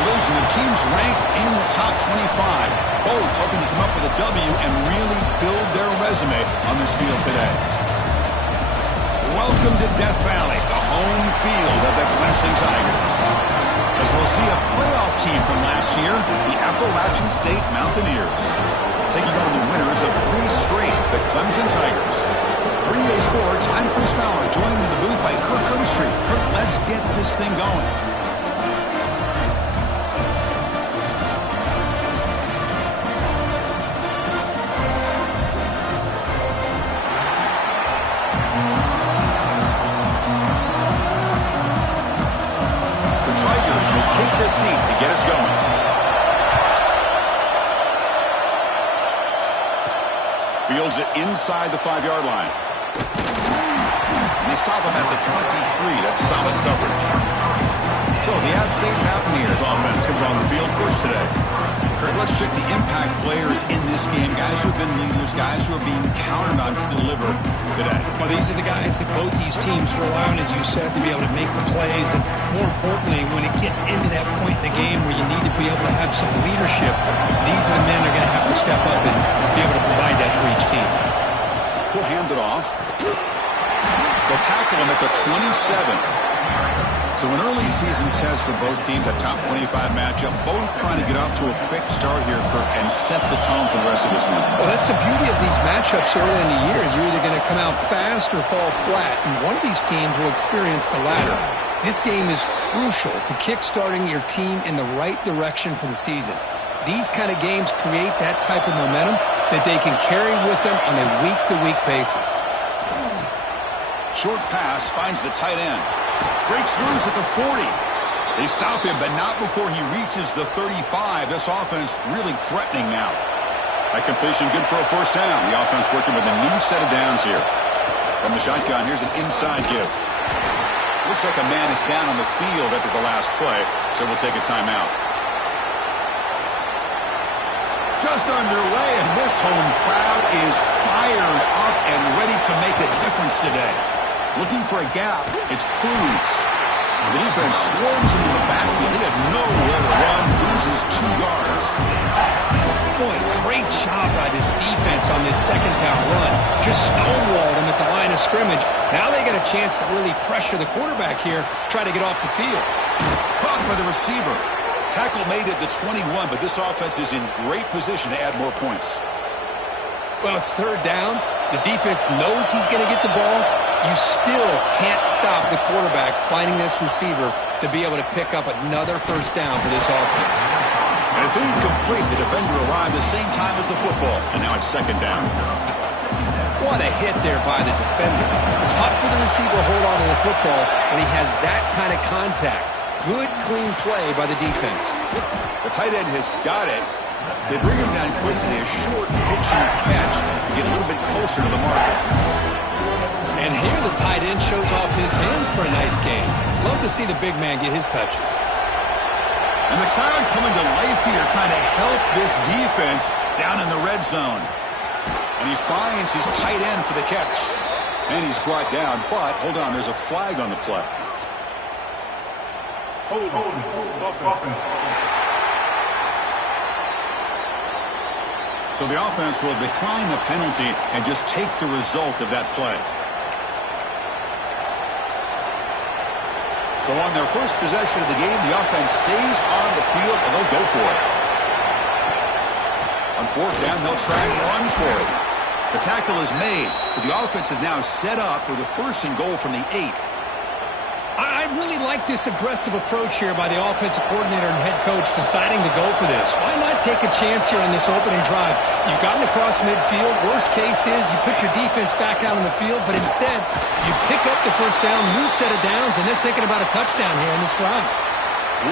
collision of teams ranked in the top 25, both hoping to come up with a W and really build their resume on this field today. Welcome to Death Valley, the home field of the Clemson Tigers. As we'll see a playoff team from last year, the Appalachian State Mountaineers, taking on the winners of 3 straight, the Clemson Tigers. For EA Sports, I'm Chris Fowler, joined in the booth by Kirk Herbstreit. Kirk, let's get this thing going. The Tigers will kick this deep to get us going. Fields it inside the 5-yard line. They stop him at the 23. That's solid coverage. So the App State Mountaineers offense comes on the field first today. Kurt, let's check the impact players in this game. Guys who have been leaders, guys who are being counted on to deliver today. Well, these are the guys that both these teams rely on, as you said, to be able to make the plays. And more importantly, when it gets into that point in the game where you need to be able to have some leadership, these are the men that are going to have to step up and be able to provide that for each team. He'll hand it off. They'll tackle him at the 27. So an early season test for both teams, a top 25 matchup, both trying to get off to a quick start here, Kirk, and set the tone for the rest of this week. Well, that's the beauty of these matchups early in the year. You're either going to come out fast or fall flat, and one of these teams will experience the latter. This game is crucial to kick-starting your team in the right direction for the season. These kind of games create that type of momentum that they can carry with them on a week-to-week basis. Short pass finds the tight end. Breaks loose at the 40. They stop him, but not before he reaches the 35. This offense really threatening now. That completion good for a first down. The offense working with a new set of downs here. From the shotgun, here's an inside give. Looks like a man is down on the field after the last play, so we'll take a timeout. Just underway, and this home crowd is fired up and ready to make a difference today. Looking for a gap, it's Cruz. The defense swarms into the backfield. He has nowhere to run, loses 2 yards. Boy, great job by this defense on this second down run. Just stonewalled him at the line of scrimmage. Now they get a chance to really pressure the quarterback here, try to get off the field. Caught by the receiver. Tackle made at the 21, but this offense is in great position to add more points. Well, it's third down. The defense knows he's going to get the ball. You still can't stop the quarterback finding this receiver to be able to pick up another first down for this offense. And it's incomplete. The defender arrived the same time as the football, and now it's second down. What a hit there by the defender. Tough for the receiver to hold on to the football when he has that kind of contact. Good, clean play by the defense. The tight end has got it. They bring him down quickly, a short pitching catch to get a little bit closer to the marker. And here the tight end shows off his hands for a nice game. Love to see the big man get his touches. And the crowd coming to life here, trying to help this defense down in the red zone. And he finds his tight end for the catch. And he's brought down, but hold on, there's a flag on the play. So the offense will decline the penalty and just take the result of that play. So on their first possession of the game, the offense stays on the field and they'll go for it. On fourth down, they'll try and run for it. The tackle is made, but the offense is now set up with a first and goal from the 8. I really like this aggressive approach here by the offensive coordinator and head coach deciding to go for this. Why not take a chance here on this opening drive? You've gotten across midfield. Worst case is you put your defense back out on the field, but instead you pick up the first down, new set of downs, and they're thinking about a touchdown here in this drive.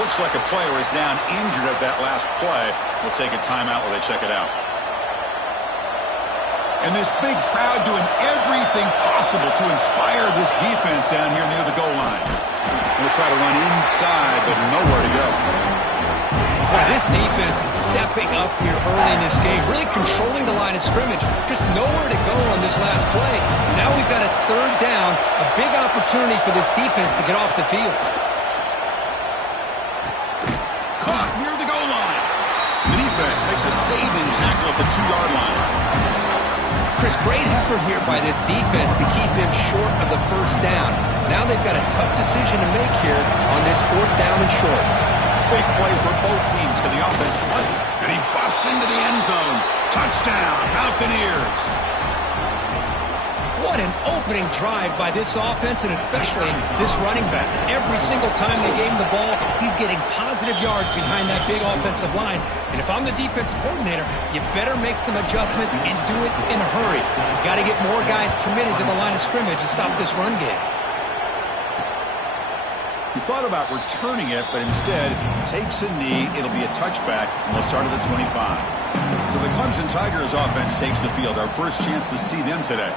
Looks like a player is down injured at that last play. We'll take a timeout while they check it out. And this big crowd doing everything possible to inspire this defense down here near the goal line. We'll try to run inside, but nowhere to go. Boy, this defense is stepping up here early in this game, really controlling the line of scrimmage. Just nowhere to go on this last play. Now we've got a third down, a big opportunity for this defense to get off the field. Caught The defense makes a saving tackle at the 2-yard line. Chris, great effort here by this defense to keep him short of the first down. Now they've got a tough decision to make here on this 4th down and short. Big play for both teams to the offense. And he busts into the end zone. Touchdown, Mountaineers. What an opening drive by this offense, and especially this running back. Every single time they gave him the ball, he's getting positive yards behind that big offensive line. And if I'm the defensive coordinator, you better make some adjustments and do it in a hurry. You got to get more guys committed to the line of scrimmage to stop this run game. He thought about returning it, but instead takes a knee. It'll be a touchback, and they'll start at the 25. So the Clemson Tigers offense takes the field. Our first chance to see them today.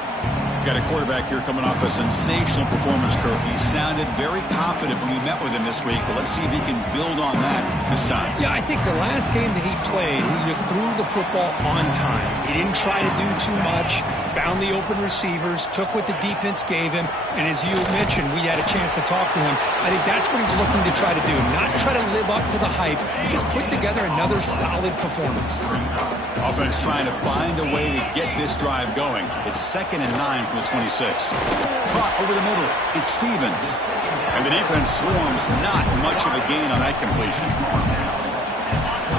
We've got a quarterback here coming off a sensational performance, Kirk. He sounded very confident when we met with him this week, but let's see if he can build on that this time. Yeah, I think the last game that he played, he just threw the football on time. He didn't try to do too much, found the open receivers, took what the defense gave him, and as you mentioned, we had a chance to talk to him. I think that's what he's looking to try to do, not try to live up to the hype, just put together another solid performance. Offense trying to find a way to get this drive going. It's 2nd and 9 from the 26. Caught over the middle. It's Stevens. And the defense swarms, not much of a gain on that completion.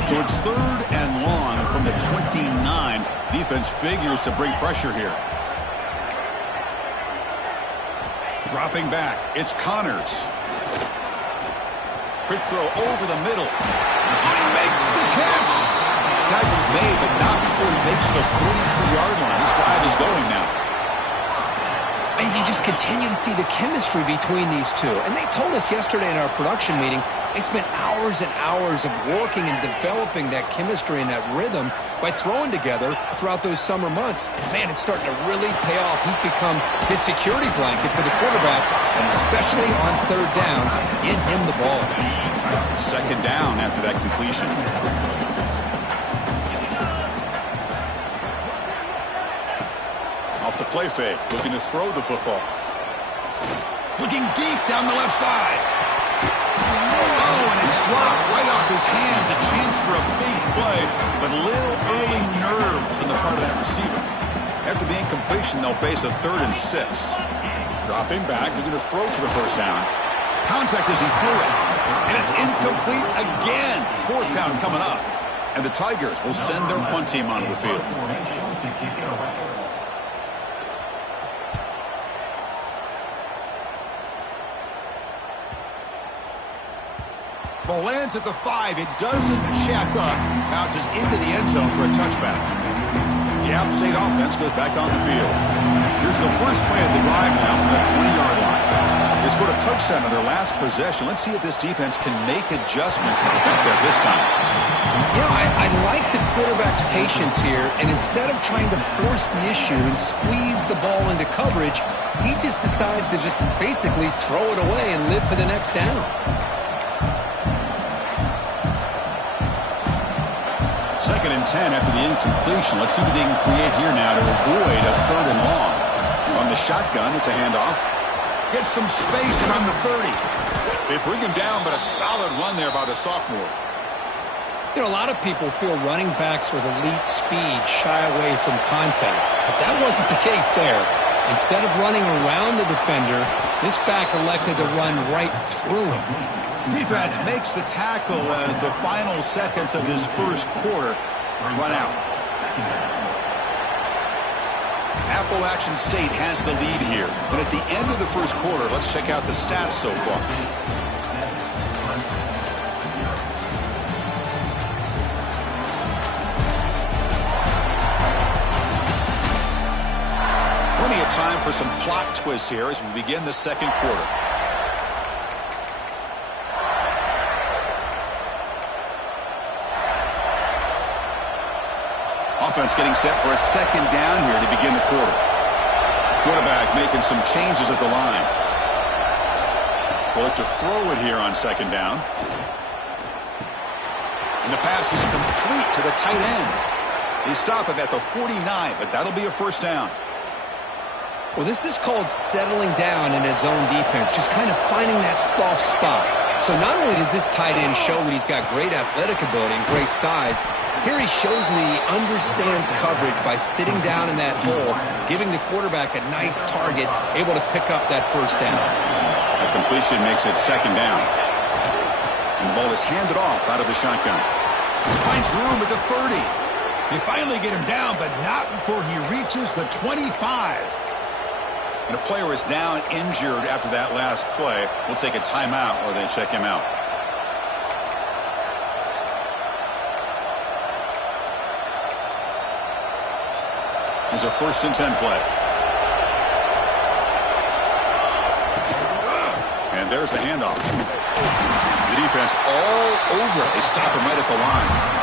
So it's 3rd and long from the 29. Defense figures to bring pressure here. Dropping back. It's Connors. Quick throw over the middle. He makes the catch. Tackle's made, but not before he makes the 43-yard line. This drive is going now. And you just continue to see the chemistry between these two. And they told us yesterday in our production meeting, they spent hours and hours of working and developing that chemistry and that rhythm by throwing together throughout those summer months. And, man, it's starting to really pay off. He's become his security blanket for the quarterback, and especially on 3rd down, get him the ball. 2nd down after that completion. Off the play fake, looking to throw the football. Looking deep down the left side. Oh, and it's dropped right off his hands. A chance for a big play, but little early nerves on the part of that receiver. After the incompletion, they'll face a 3rd and 6. Dropping back, they're going to throw for the 1st down. Contact as he threw it. And it's incomplete again. 4th down coming up. And the Tigers will send their punt team onto the field. Ball lands at the 5. It doesn't check up. Bounces into the end zone for a touchback. The App State offense goes back on the field. Here's the first play of the drive now from the 20-yard line. They scored a touchdown on their last possession. Let's see if this defense can make adjustments and get there this time. Yeah, I like the quarterback's patience here, and instead of trying to force the issue and squeeze the ball into coverage, he just decides to just basically throw it away and live for the next down. 2nd and 10 after the incompletion. Let's see what they can create here now to avoid a 3rd and long. On the shotgun, it's a handoff. Gets some space around the 30. They bring him down, but a solid run there by the sophomore. You know, a lot of people feel running backs with elite speed shy away from contact, but that wasn't the case there. Instead of running around the defender, this back elected to run right through him. Defense makes the tackle as the final seconds of this first quarter run out. Appalachian State has the lead here. But at the end of the first quarter, let's check out the stats so far. Plenty of time for some plot twists here as we begin the second quarter. Offense getting set for a 2nd down here to begin the quarter. Quarterback making some changes at the line. They'll look to throw it here on 2nd down. And the pass is complete to the tight end. They stop him at the 49, but that'll be a 1st down. Well, this is called settling down in his own defense, just kind of finding that soft spot. So not only does this tight end show that he's got great athletic ability and great size, here he shows that he understands coverage by sitting down in that hole, giving the quarterback a nice target, able to pick up that first down. A completion makes it second down. And the ball is handed off out of the shotgun. Finds room at the 30. They finally get him down, but not before he reaches the 25. And a player is down injured after that last play. We'll take a timeout or they check him out. There's a 1st and 10 play. And there's the handoff. The defense all over it. They stop him right at the line.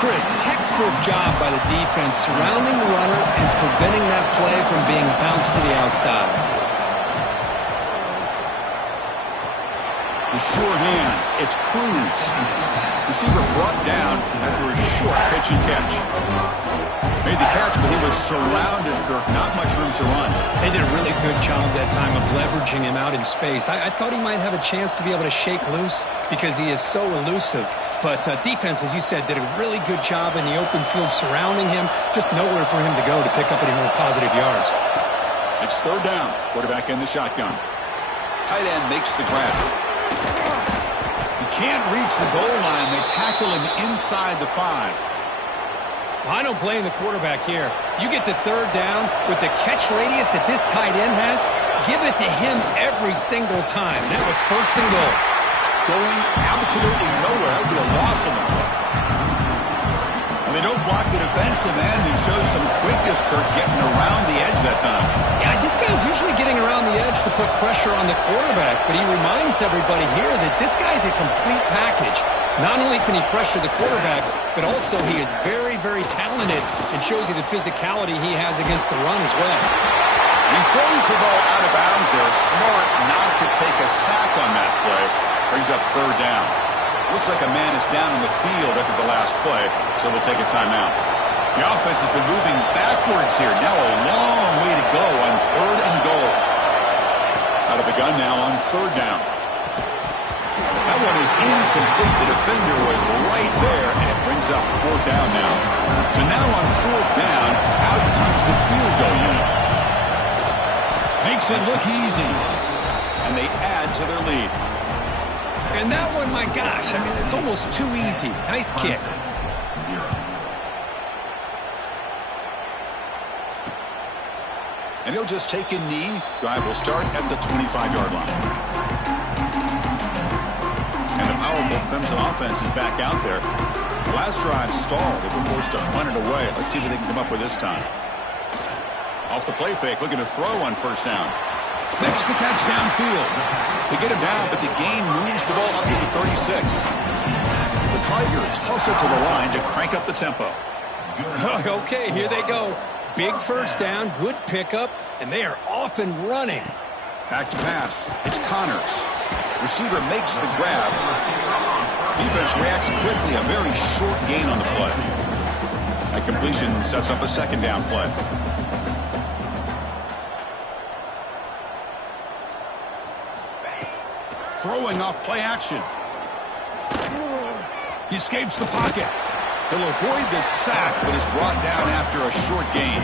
Chris, textbook job by the defense surrounding the runner and preventing that play from being bounced to the outside. The sure hands. It's Cruz. Receiver brought down after a short pitch and catch. Made the catch, but he was surrounded, Kirk. Not much room to run. They did a really good job that time of leveraging him out in space. I thought he might have a chance to be able to shake loose because he is so elusive. But defense, as you said, did a really good job in the open field surrounding him. Just nowhere for him to go to pick up any more positive yards. It's 3rd down. Quarterback in the shotgun. Tight end makes the grab. He can't reach the goal line. They tackle him inside the 5. Well, I don't blame the quarterback here. You get to 3rd down with the catch radius that this tight end has, give it to him every single time. Now it's 1st and goal. Going absolutely nowhere. That would be a loss of them. And they don't block the defensive end who shows some quickness, Kirk, getting around the edge that time. Yeah, this guy's usually getting around the edge to put pressure on the quarterback, but he reminds everybody here that this guy's a complete package. Not only can he pressure the quarterback, but also he is very, very talented and shows you the physicality he has against the run as well. He throws the ball out of bounds there. Smart not to take a sack on that play. Brings up 3rd down. Looks like a man is down in the field after the last play, so we'll take a timeout. The offense has been moving backwards here. Now a long way to go on 3rd and goal. Out of the gun now on 3rd down. That one is incomplete. The defender was right there, and it brings up 4th down now. So now on 4th down, out comes the field goal unit. Makes it look easy. And they add to their lead. And that one, my gosh, I mean, it's almost too easy. Nice kick. And he'll just take a knee. Drive will start at the 25-yard line. And the powerful Clemson offense is back out there. The last drive stalled before start running away. Let's see what they can come up with this time. Off the play fake, looking to throw on 1st down. Makes the catch downfield. They get him down, but the gain moves the ball up to the 36. The Tigers hustle to the line to crank up the tempo. Okay, here they go. Big 1st down, good pickup, and they are off and running. Back to pass. It's Connors. Receiver makes the grab. Defense reacts quickly. A very short gain on the play. That completion sets up a 2nd down play. Throwing off play action. He escapes the pocket. He'll avoid the sack, but is brought down after a short gain.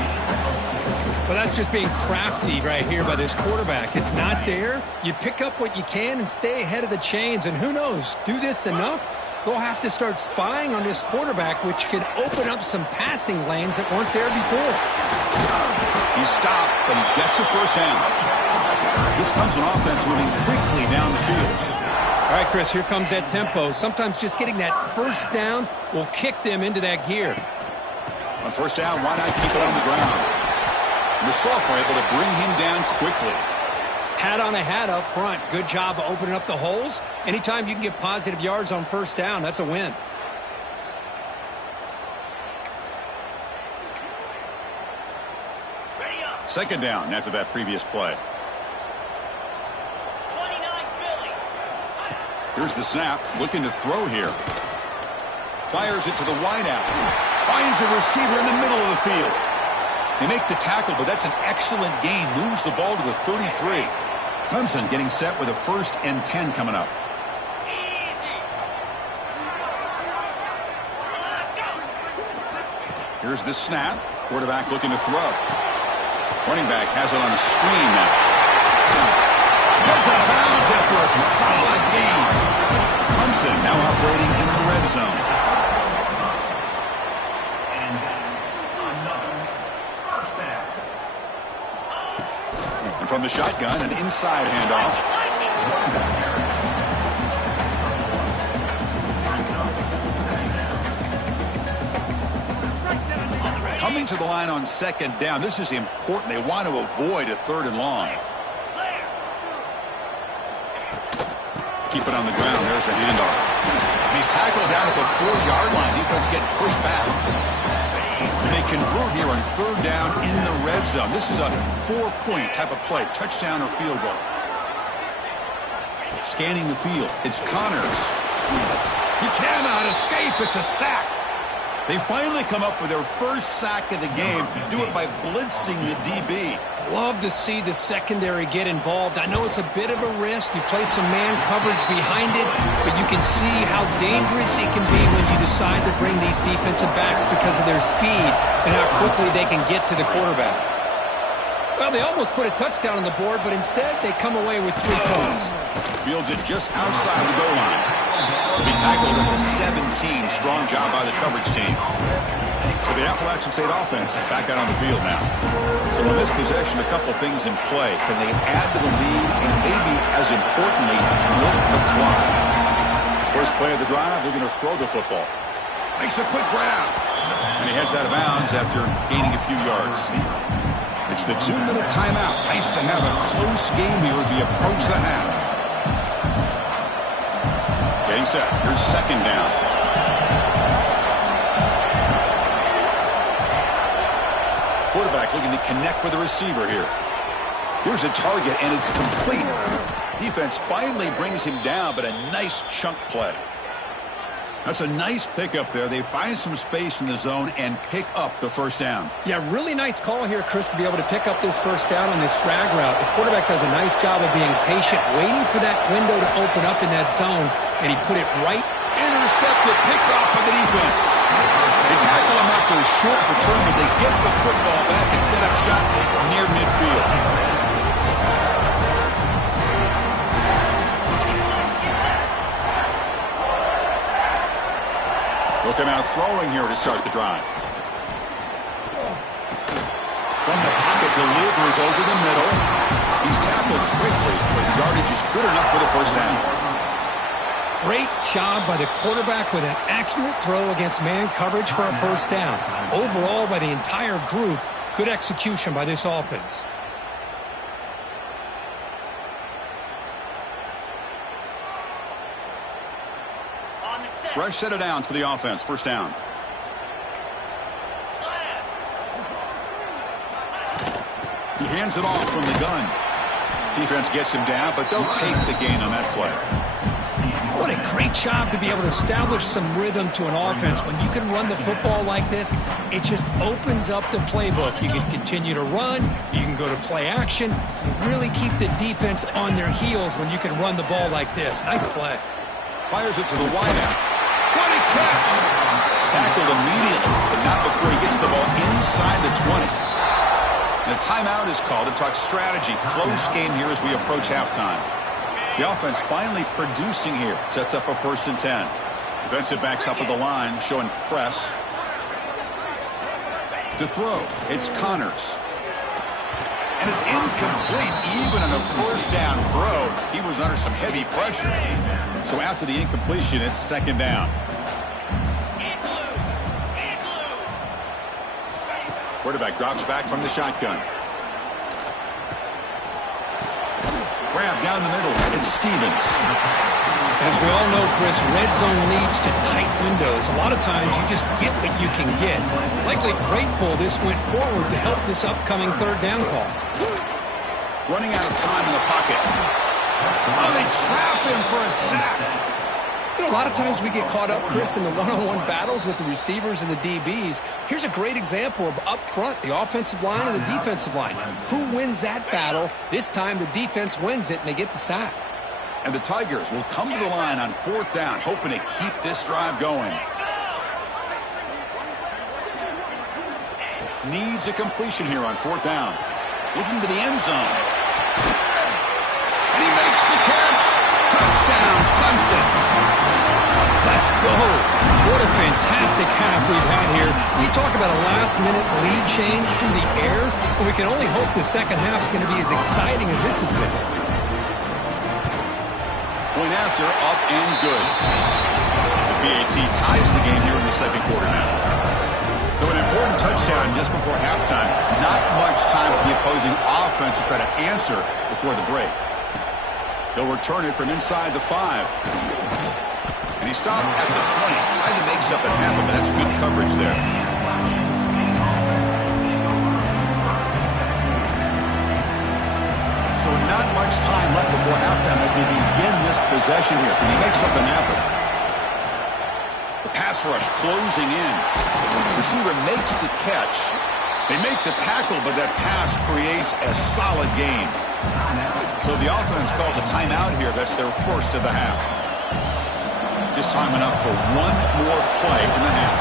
Well, that's just being crafty right here by this quarterback. It's not there. You pick up what you can and stay ahead of the chains. And who knows, do this enough, they'll have to start spying on this quarterback, which could open up some passing lanes that weren't there before. He stopped, but he gets a 1st down. This comes an offense moving quickly down the field. All right, Chris, here comes that tempo. Sometimes just getting that 1st down will kick them into that gear. On 1st down, why not keep it on the ground? And the sophomore able to bring him down quickly. Hat on a hat up front. Good job of opening up the holes. Anytime you can get positive yards on 1st down, that's a win. Second down after that previous play. Here's the snap, looking to throw here. Fires it to the wideout. Finds a receiver in the middle of the field. They make the tackle, but that's an excellent gain. Moves the ball to the 33. Clemson getting set with a 1st and 10 coming up. Here's the snap. Quarterback looking to throw. Running back has it on a screen now. Goes out of bounds after a solid game. Clemson now operating in the red zone. And from the shotgun, an inside handoff. Coming to the line on second down. This is important. They want to avoid a 3rd and long. Keep it on the ground. There's the handoff. He's tackled down at the 4-yard line. Defense getting pushed back. And they convert here on 3rd down in the red zone. This is a 4-point type of play. Touchdown or field goal. Scanning the field. It's Connors. He cannot escape. It's a sack. They finally come up with their first sack of the game. Do it by blitzing the DB. Love to see the secondary get involved. I know it's a bit of a risk. You play some man coverage behind it, but you can see how dangerous it can be when you decide to bring these defensive backs because of their speed and how quickly they can get to the quarterback. Well, they almost put a touchdown on the board, but instead they come away with 3 points. Fields it just outside the goal line. He tackled at the 17. Strong job by the coverage team. So the Appalachian State offense back out on the field now. So in this possession, a couple things in play. Can they add to the lead and maybe, as importantly, milk the clock? First play of the drive, they're going to throw the football. Makes a quick grab. And he heads out of bounds after gaining a few yards. It's the 2-minute timeout. Nice to have a close game here as we approach the half. Getting set. Here's second down. Quarterback looking to connect with the receiver here. Here's a target, and it's complete. Defense finally brings him down, but a nice chunk play. That's a nice pickup there. They find some space in the zone and pick up the first down. Yeah, really nice call here, Chris, to be able to pick up this first down on this drag route. The quarterback does a nice job of being patient, waiting for that window to open up in that zone, and he put it right. Intercepted, picked off by the defense. They tackle him after a short return, but they get the football back and set up shop near midfield. They'll come out throwing here to start the drive. From the pocket, delivers over the middle. He's tackled quickly, but yardage is good enough for the first down. Great job by the quarterback with an accurate throw against man coverage for a first down. Overall, by the entire group, good execution by this offense. Fresh set of downs for the offense. First down. He hands it off from the gun. Defense gets him down, but they'll take the gain on that play. What a great job to be able to establish some rhythm to an offense. When you can run the football like this, it just opens up the playbook. You can continue to run. You can go to play action. You really keep the defense on their heels when you can run the ball like this. Nice play. Fires it to the wideout. What a catch! Tackled immediately, but not before he gets the ball inside the 20. And a timeout is called to talk strategy. Close game here as we approach halftime. The offense finally producing here. Sets up a 1st and 10. Defensive backs up at the line, showing press. To throw, it's Connors. And it's incomplete, even on a first down throw. He was under some heavy pressure. So after the incompletion, it's second down. Quarterback drops back from the shotgun. Grab down the middle. It's Stevens. As we all know, Chris, red zone leads to tight windows. A lot of times you just get what you can get. Likely grateful this went forward to help this upcoming 3rd down call. Running out of time in the pocket. Oh, they trap him for a sack. You know, a lot of times we get caught up, Chris, in the one-on-one battles with the receivers and the DBs. Here's a great example of up front, the offensive line and the defensive line. Who wins that battle? This time the defense wins it, and they get the sack. And the Tigers will come to the line on 4th down, hoping to keep this drive going. needs a completion here on 4th down. Looking to the end zone. And he makes the catch. Touchdown, Clemson. Let's go. What a fantastic half we've had here. We talk about a last-minute lead change through the air, and we can only hope the second half is going to be as exciting as this has been. Point after, up and good. The PAT ties the game here in the second quarter now. So an important touchdown just before halftime. Not much time for the opposing offense to try to answer before the break. They'll return it from inside the 5. And he stopped at the 20. Tried to make something happen, but that's good coverage there. So not much time left before halftime as they begin this possession here. Can he make something happen? The pass rush closing in. The receiver makes the catch. They make the tackle, but that pass creates a solid gain. So the offense calls a timeout here. That's their first of the half. Just time enough for one more play in the half.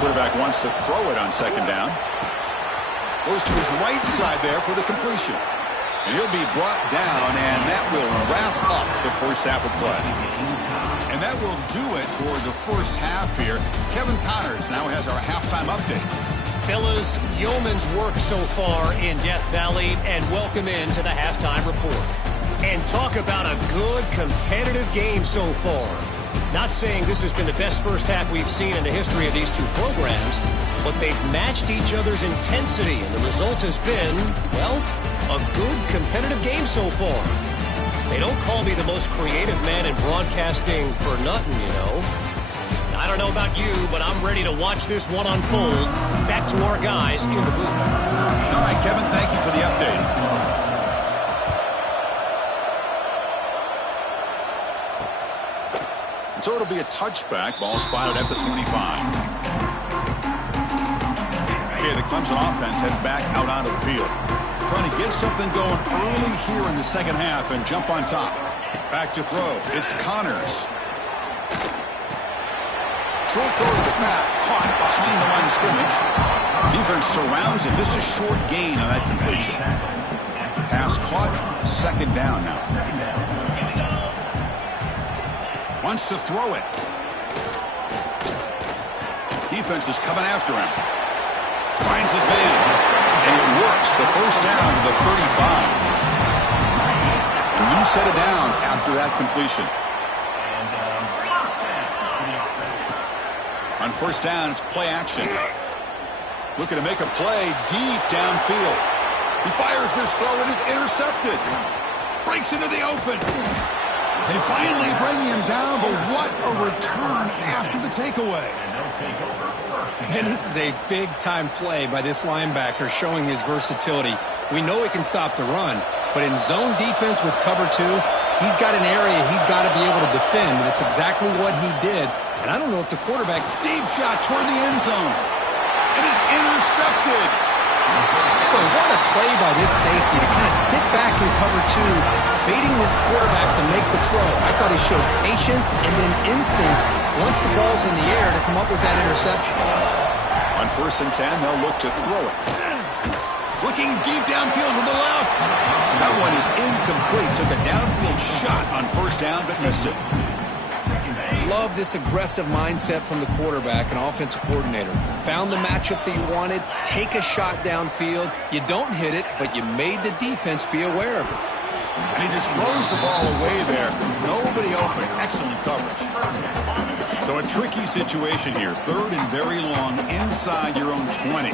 Quarterback wants to throw it on second down. Goes to his right side there for the completion. And he'll be brought down, and that will wrap up the first half of play. And that will do it for the first half here. Kevin Connors now has our halftime update. Fellas, yeoman's work so far in Death Valley, and welcome into the halftime report. And talk about a good competitive game so far. Not saying this has been the best first half we've seen in the history of these two programs, but they've matched each other's intensity, and the result has been, well, a good competitive game so far. They don't call me the most creative man in broadcasting for nothing, you know. I don't know about you, but I'm ready to watch this one unfold. Back to our guys in the booth. All right, Kevin, thank you for the update. And so it'll be a touchback. Ball spotted at the 25. Okay, the Clemson offense heads back out onto the field. Trying to get something going early here in the second half and jump on top. Back to throw. It's Connors. Short throw to the back, caught behind the line of scrimmage. Defense surrounds him. Just a short gain on that completion. Pass caught, second down now. Wants to throw it. Defense is coming after him. Finds his man. And it works. The first down to the 35. A new set of downs after that completion. On first down, it's play action. Looking to make a play deep downfield. He fires this throw. It is intercepted. Breaks into the open. They finally bring him down, but what a return after the takeaway. And this is a big-time play by this linebacker showing his versatility. We know he can stop the run, but in zone defense with cover 2, he's got an area he's got to be able to defend, and it's exactly what he did. And I don't know if the quarterback... Deep shot toward the end zone. It is intercepted. Boy, what a play by this safety to kind of sit back in cover 2, baiting this quarterback to make the throw. I thought he showed patience and then instincts once the ball's in the air to come up with that interception. On first and 10, they'll look to throw it. Looking deep downfield to the left. That one is incomplete. Took a downfield shot on first down, but missed it. Love this aggressive mindset from the quarterback and offensive coordinator. Found the matchup that you wanted, take a shot downfield. You don't hit it, but you made the defense be aware of it. And he just throws the ball away there. Nobody open. Excellent coverage. So a tricky situation here. Third and very long inside your own 20.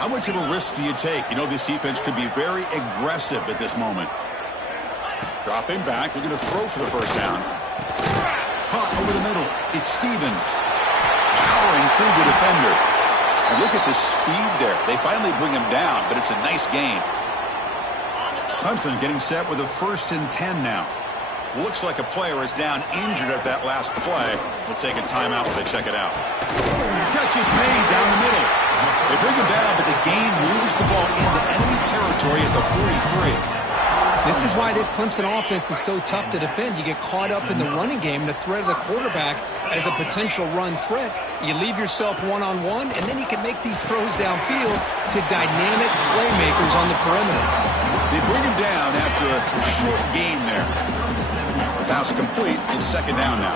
How much of a risk do you take? You know this defense could be very aggressive at this moment. Dropping back. They're going to throw for the first down. Caught over the middle. It's Stevens. Powering through the defender. And look at the speed there. They finally bring him down, but it's a nice gain. Clemson getting set with a first and 10 now. Looks like a player is down injured at that last play. We'll take a timeout while they check it out. Catch is made down the middle. They bring him down, but the gain moves the ball into enemy territory at the 43. This is why this Clemson offense is so tough to defend. You get caught up in the running game, the threat of the quarterback as a potential run threat. You leave yourself one-on-one, and then you can make these throws downfield to dynamic playmakers on the perimeter. They bring him down after a short game there. Pass complete. It's second down now.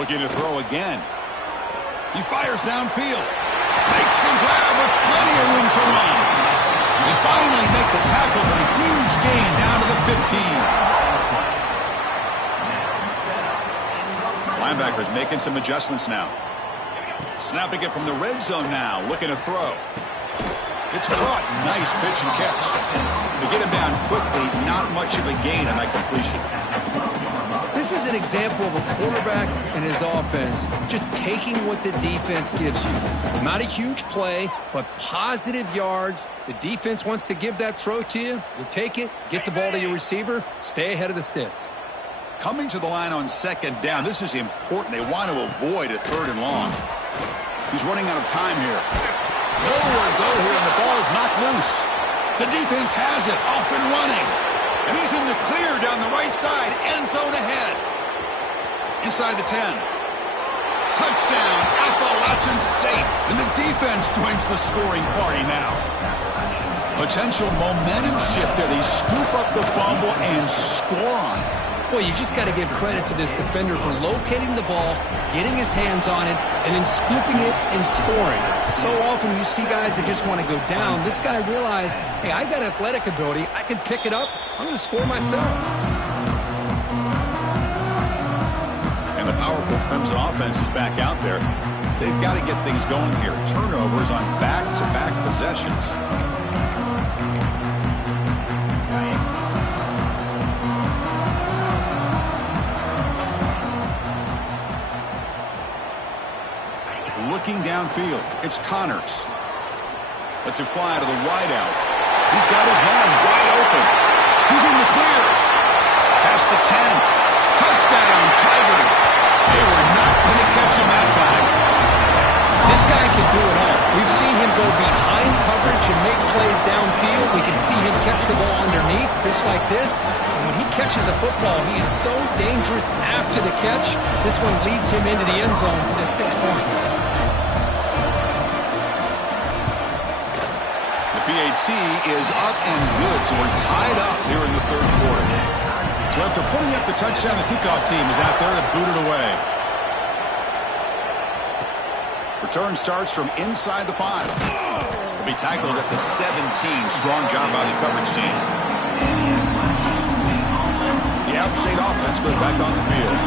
Looking to throw again. He fires downfield. Makes the grab with plenty of room to run. They finally make the tackle, but a huge gain down to the 15. Linebackers making some adjustments now. Snapping it from the red zone now. Looking to throw. It's caught. Nice pitch and catch. To get him down quickly, not much of a gain on that completion. This is an example of a quarterback and his offense just taking what the defense gives you. Not a huge play, but positive yards. The defense wants to give that throw to you. You take it, get the ball to your receiver, stay ahead of the sticks. Coming to the line on second down, this is important. They want to avoid a third and long. He's running out of time here. Nowhere to go here, and the ball is knocked loose. The defense has it, off and running. And he's in the clear down the right side, end zone ahead. Inside the 10. Touchdown, Appalachian State. And the defense joins the scoring party now. Potential momentum shift there. They scoop up the fumble and score on it. Boy, you just got to give credit to this defender for locating the ball, getting his hands on it, and then scooping it and scoring. So often you see guys that just want to go down. This guy realized, hey, I got athletic ability. I can pick it up. I'm going to score myself. And the powerful Clemson offense is back out there. They've got to get things going here. Turnovers on back-to-back possessions. Looking downfield, it's Connors. Lets it fly to the wideout. He's got his man wide open. He's in the clear. Past the 10. Touchdown, Tigers. They were not going to catch him that time. This guy can do it all. We've seen him go behind coverage and make plays downfield. We can see him catch the ball underneath, just like this. And when he catches a football, he is so dangerous after the catch. This one leads him into the end zone for the 6 points. PAT is up and good, so we're tied up here in the third quarter. So after putting up the touchdown, the kickoff team is out there to boot it away. Return starts from inside the 5. He'll be tackled at the 17. Strong job by the coverage team. The outside offense goes back on the field.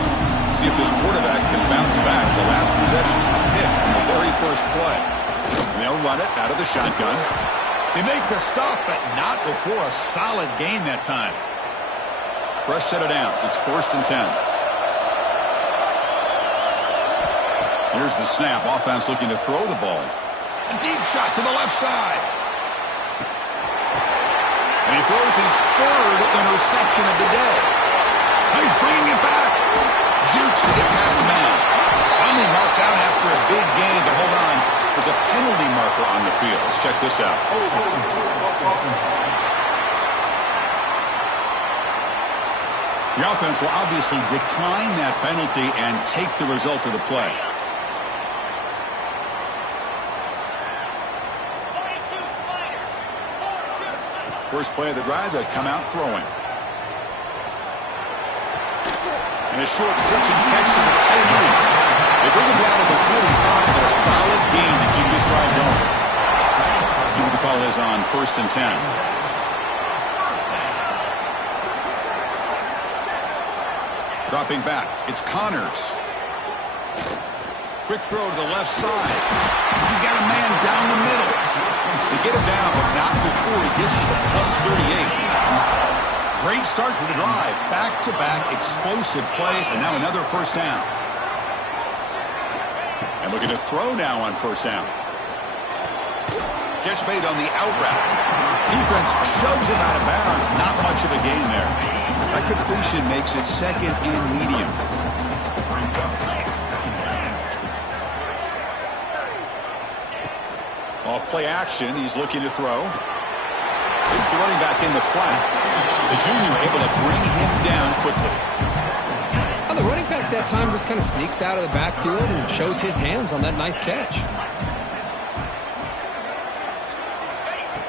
See if this quarterback can bounce back. The last possession, a pick in the very first play. And they'll run it out of the shotgun. They make the stop, but not before a solid gain that time. Fresh set of downs. It's 1st and 10. Here's the snap. Offense looking to throw the ball. A deep shot to the left side. And he throws his 3rd interception of the day. He's bringing it back. Jukes to get past the man. Finally marked out after a big gain, but hold on. There's a penalty marker on the field. Let's check this out. The offense will obviously decline that penalty and take the result of the play. First play of the drive, they come out throwing. And a short pitch and catch to the tight end. They bring him down to the 45, but a solid gain to keep this drive going. See what the call is on 1st and 10. Dropping back, it's Connors. Quick throw to the left side. He's got a man down the middle. They get him down, but not before he gets to the +38. Great start to the drive. Back-to-back explosive plays, and now another first down. And looking to throw now on 1st down. Catch made on the out route. Defense shoves him out of bounds. Not much of a gain there. That completion makes it 2nd and medium. Off play action. He's looking to throw. It's the running back in the flat. The junior able to bring him down quickly. Well, the running back that time just kind of sneaks out of the backfield and shows his hands on that nice catch.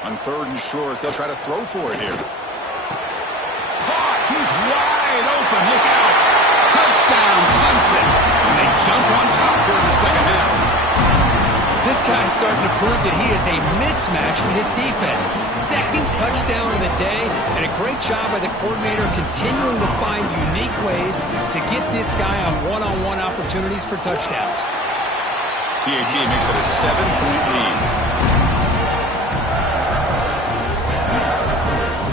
On 3rd and short, they'll try to throw for it here. Caught! He's wide open. Look out! Touchdown, Clemson. And they jump on top here in the second half. This guy's starting to prove that he is a mismatch for this defense. 2nd touchdown of the day, and a great job by the coordinator continuing to find unique ways to get this guy on one-on-one opportunities for touchdowns. PAT makes it a 7-point lead.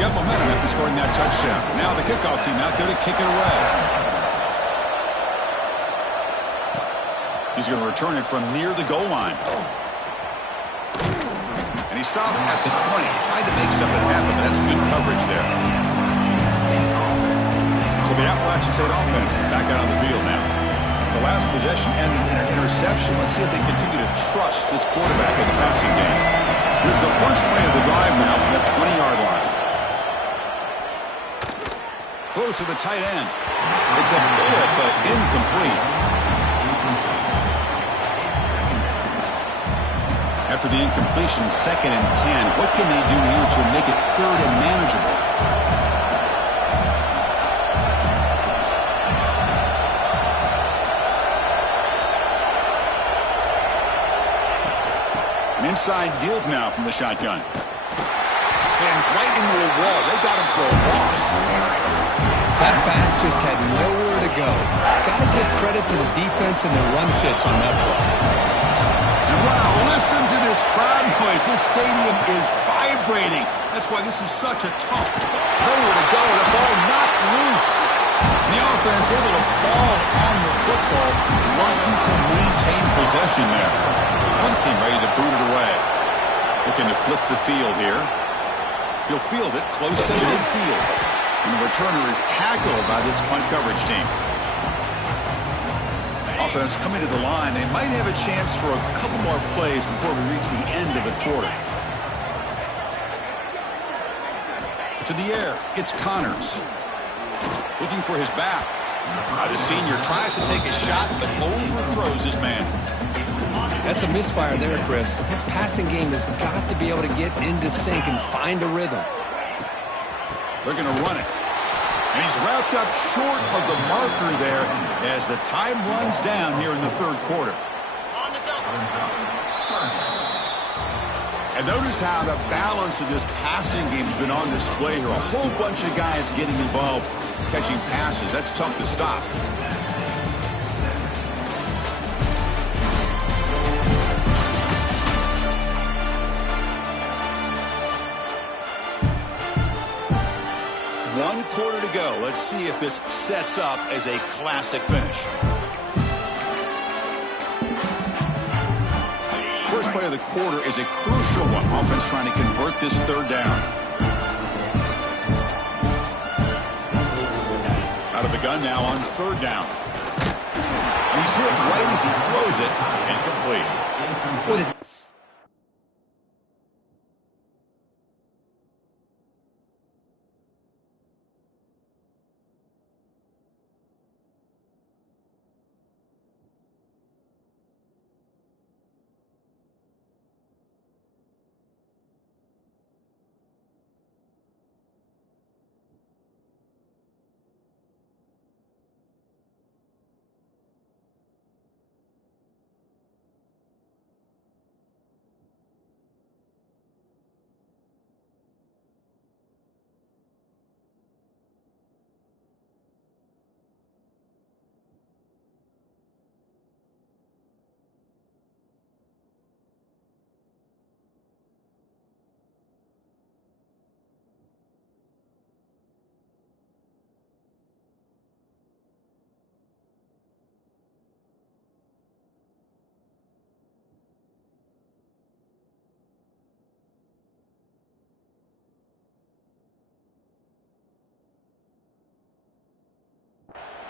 Got momentum after scoring that touchdown. Now the kickoff team out there to kick it away. He's going to return it from near the goal line. And he stopped at the 20. Tried to make something happen, but that's good coverage there. So the Appalachian State offense back out on the field now. The last possession ended in an interception. Let's see if they continue to trust this quarterback in the passing game. Here's the first play of the drive now from the 20-yard line. Close to the tight end. It's a bullet, but incomplete. After the incompletion, 2nd and 10. What can they do here to make it 3rd and manageable? An inside deal now from the shotgun. Sends right into a wall. They got him for a loss. That back just had nowhere to go. Got to give credit to the defense and their run fits on that play. Wow, listen to this crowd noise. This stadium is vibrating. That's why this is such a tough. Nowhere to go. The ball knocked loose. The offense able to fall on the football. Lucky to maintain possession there. One team ready to boot it away. Looking to flip the field here. He'll field it close to midfield. And the returner is tackled by this punt coverage team. Offense coming to the line. They might have a chance for a couple more plays before we reach the end of the quarter. To the air, it's Connors. Looking for his back. The senior tries to take a shot, but overthrows his man. That's a misfire there, Chris. This passing game has got to be able to get into sync and find a rhythm. They're going to run it. And he's wrapped up short of the marker there as the time runs down here in the 3rd quarter. And notice how the balance of this passing game has been on display here. A whole bunch of guys getting involved, catching passes. That's tough to stop. One quarter to go. Let's see if this sets up as a classic finish. First play of the quarter is a crucial one. Offense trying to convert this 3rd down. Out of the gun now on 3rd down. And he's hit right as he throws it. Incomplete.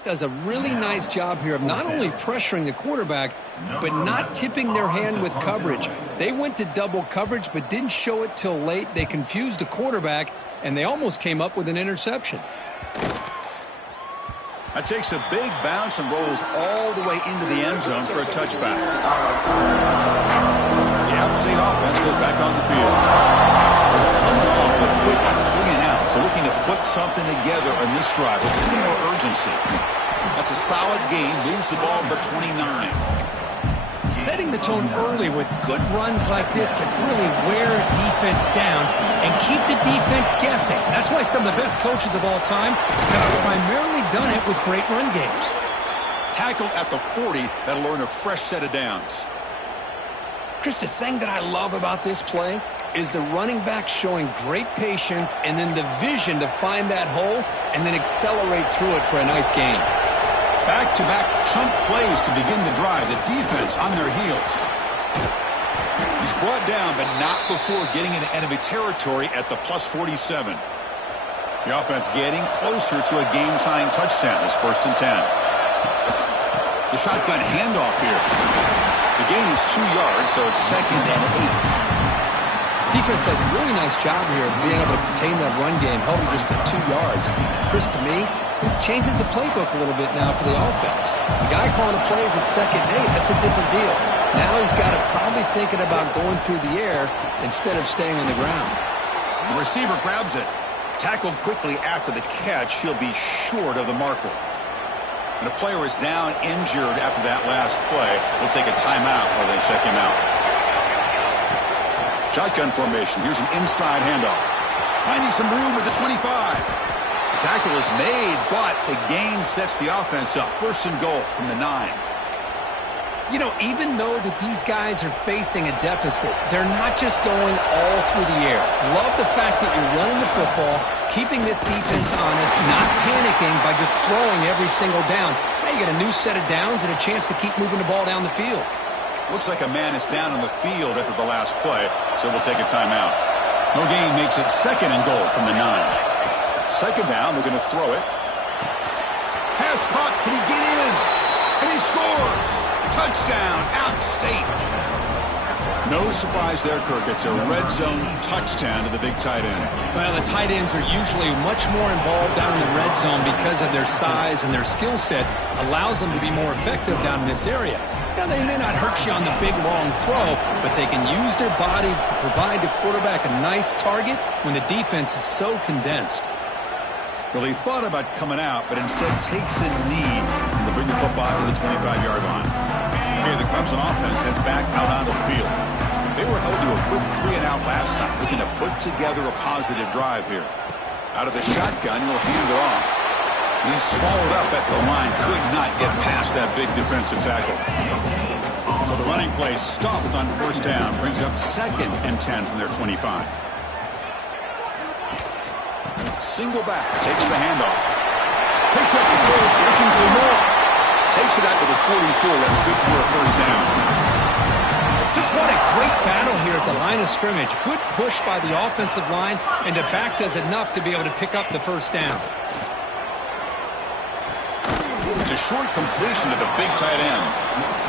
does a really nice job here of not only pressuring the quarterback, but not tipping their hand with coverage. They went to double coverage, but didn't show it till late. They confused the quarterback, and they almost came up with an interception. That takes a big bounce and rolls all the way into the end zone for a touchback. The App State offense goes back on the field. Coming off a quick 3-and-out, so looking to put something together on this drive with a little more urgency. That's a solid gain, moves the ball to the 29. Setting the tone early with good runs like this can really wear a defense down and keep the defense guessing. That's why some of the best coaches of all time have primarily done it with great run games. Tackled at the 40, that'll earn a fresh set of downs. Chris, the thing that I love about this play is the running back showing great patience and then the vision to find that hole and then accelerate through it for a nice gain. Back-to-back chunk plays to begin the drive. The defense on their heels. He's brought down, but not before getting into enemy territory at the plus 47. The offense getting closer to a game-tying touchdown. It's 1st and 10. The shotgun handoff here. The gain is 2 yards, so it's 2nd and 8. Defense does a really nice job here of being able to contain that run game, held just for 2 yards. Chris, to me, this changes the playbook a little bit now for the offense. The guy calling the plays at 2nd and 8, that's a different deal. Now he's got to probably thinking about going through the air instead of staying on the ground. The receiver grabs it. Tackled quickly after the catch. He'll be short of the marker. And a player is down injured after that last play. We'll take a timeout while they check him out. Shotgun formation. Here's an inside handoff. Finding some room at the 25. The tackle is made, but the gain sets the offense up. 1st and goal from the 9. You know, even though that these guys are facing a deficit, they're not just going all through the air. Love the fact that you're running the football, keeping this defense honest, not panicking by just throwing every single down. Now you get a new set of downs and a chance to keep moving the ball down the field. Looks like a man is down on the field after the last play, so we'll take a timeout. No gain makes it 2nd and goal from the 9. 2nd down, we're going to throw it. Pass caught, can he get in? And he scores! Touchdown, App State! No surprise there, Kirk. It's a red zone touchdown to the big tight end. Well, the tight ends are usually much more involved down in the red zone because of their size and their skill set allows them to be more effective down in this area. Now, they may not hurt you on the big, long throw, but they can use their bodies to provide the quarterback a nice target when the defense is so condensed. Well, he thought about coming out, but instead takes a knee to bring the football to the 25-yard line. Okay, the Clemson offense heads back out onto the field. They were held to a quick 3-and-out last time, looking to put together a positive drive here. Out of the shotgun, he'll hand it off. And he's swallowed up at the line, could not get past that big defensive tackle. So the running play stopped on 1st down, brings up 2nd and 10 from their 25. Single back, takes the handoff. Picks up the goals, looking for more. Takes it out to the 44. That's good for a 1st down. Just what a great battle here at the line of scrimmage. Good push by the offensive line, and the back does enough to be able to pick up the 1st down. It's a short completion to the big tight end.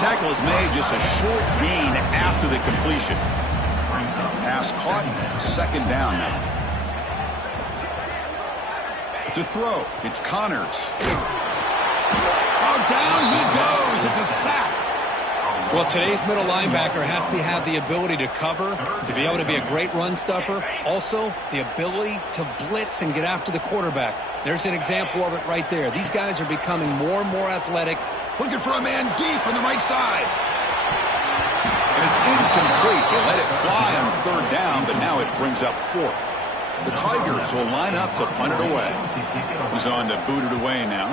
Tackle is made, just a short gain after the completion. Pass caught, 2nd down now. To throw, it's Connors. Oh, down he goes. It's a sack. Well, today's middle linebacker has to have the ability to cover, to be able to be a great run stuffer. Also, the ability to blitz and get after the quarterback. There's an example of it right there. These guys are becoming more and more athletic. Looking for a man deep on the right side. And it's incomplete. They let it fly on 3rd down, but now it brings up 4th. The Tigers will line up to punt it away. He's on to boot it away now.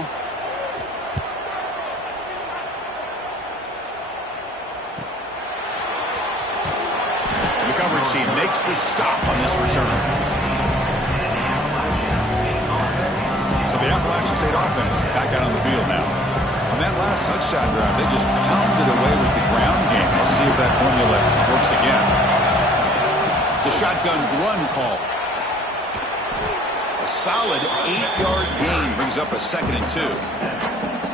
The coverage team makes the stop on this return. So the Appalachian State offense back out on the field now. On that last touchdown drive, they just pounded away with the ground game. Let's see if that formula works again. It's a shotgun run call. A solid 8-yard gain brings up a 2nd and 2.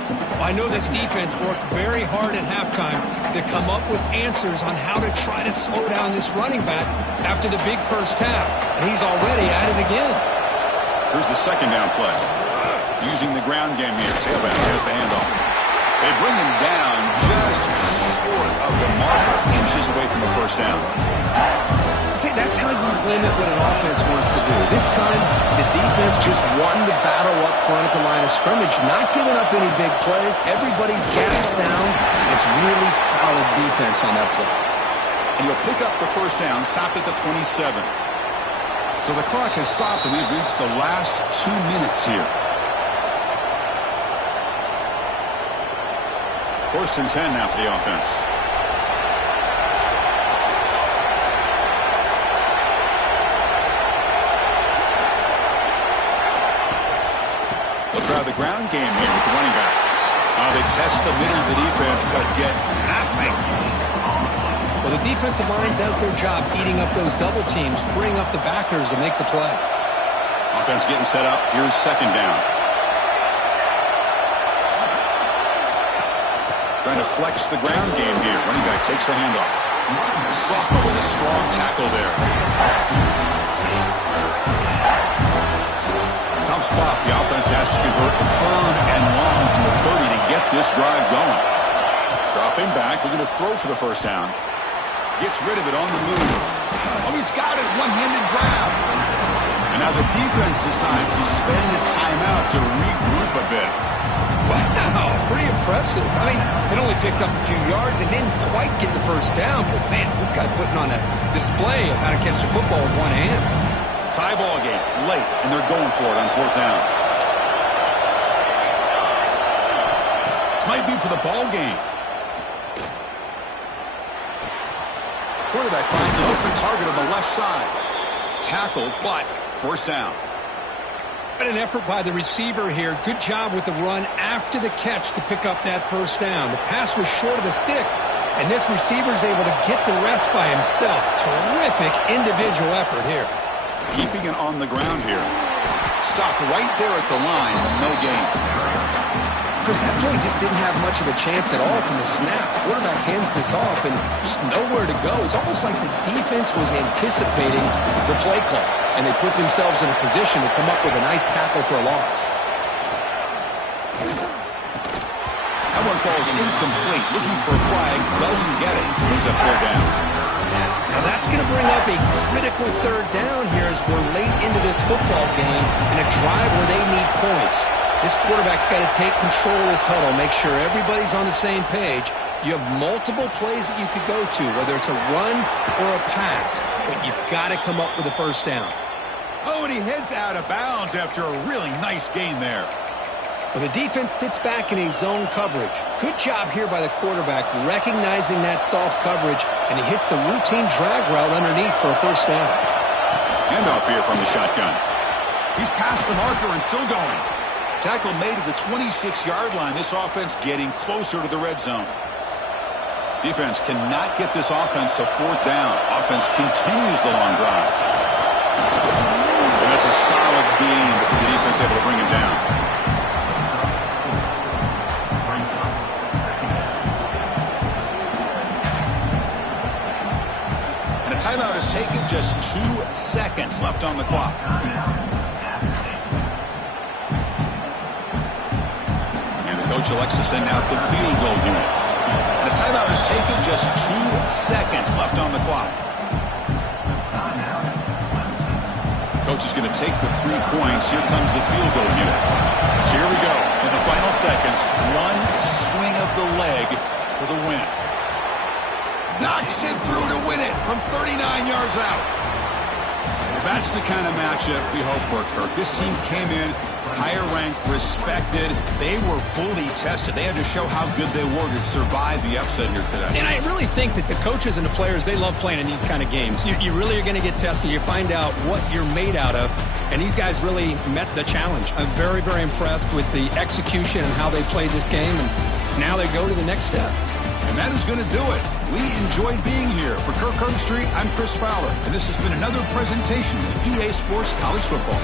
I know this defense worked very hard at halftime to come up with answers on how to try to slow down this running back after the big first half. And he's already at it again. Here's the second down play. Using the ground game here. Tailback has the handoff. They bring him down just short of the marker, inches away from the first down. See, that's how you limit what an offense wants to do. This time, the defense just won the battle up front at the line of scrimmage, not giving up any big plays. Everybody's gap sound. It's really solid defense on that play. And he'll pick up the first down, stop at the 27. So the clock has stopped, and we've reached the last 2 minutes here. 1st and 10 now for the offense. They'll try the ground game here with the running back. They test the middle of the defense, but get nothing. Well, the defensive line does their job eating up those double teams, freeing up the backers to make the play. Offense getting set up. Here's second down. Trying to flex the ground game here. Running back takes the handoff. Sophomore with a strong tackle there. Tough spot. The offense has to convert the 3rd and long from the 30 to get this drive going. Dropping back. Looking to throw for the first down. Gets rid of it on the move. Oh, he's got it. One-handed grab. And now the defense decides to spend a timeout to regroup a bit. Wow, pretty impressive. I mean, it only picked up a few yards and didn't quite get the first down. But, man, this guy putting on a display of how to catch the football with one hand. Tie ball game, late, and they're going for it on 4th down. This might be for the ball game. Quarterback finds an open target on the left side. Tackled, but 1st down. But an effort by the receiver here. Good job with the run after the catch to pick up that first down. The pass was short of the sticks, and this receiver's able to get the rest by himself. Terrific individual effort here. Keeping it on the ground here. Stopped right there at the line. No gain. Chris, that play just didn't have much of a chance at all from the snap. Quarterback hands this off and just nowhere to go. It's almost like the defense was anticipating the play call, and they put themselves in a position to come up with a nice tackle for a loss. That one falls incomplete. Looking for a flag. Doesn't get it. Brings up 3rd down. Now that's going to bring up a critical 3rd down here as we're late into this football game in a drive where they need points. This quarterback's got to take control of this huddle, make sure everybody's on the same page. You have multiple plays that you could go to, whether it's a run or a pass, but you've got to come up with a first down. Oh, and he heads out of bounds after a really nice gain there. Well, the defense sits back in a zone coverage. Good job here by the quarterback recognizing that soft coverage, and he hits the routine drag route underneath for a first down. Handoff here from the shotgun. He's past the marker and still going. Tackle made at the 26-yard line. This offense getting closer to the red zone. Defense cannot get this offense to 4th down. Offense continues the long drive. And that's a solid gain before the defense able to bring him down. And a timeout is taken. Just 2 seconds left on the clock. Coach elects to send out the field goal unit. And a timeout is taken. Just 2 seconds left on the clock. Coach is going to take the 3 points. Here comes the field goal unit. So here we go. In the final seconds, one swing of the leg for the win. Knocks it through to win it from 39 yards out. That's the kind of matchup we hope for, Kirk. This team came in higher ranked, respected. They were fully tested. They had to show how good they were to survive the upset here today. And I really think that the coaches and the players, they love playing in these kind of games. You really are going to get tested. You find out what you're made out of. And these guys really met the challenge. I'm very, very impressed with the execution and how they played this game. And now they go to the next step. And that is going to do it. We enjoyed being here. For Kirk Herbstreit, I'm Chris Fowler. And this has been another presentation of EA Sports College Football.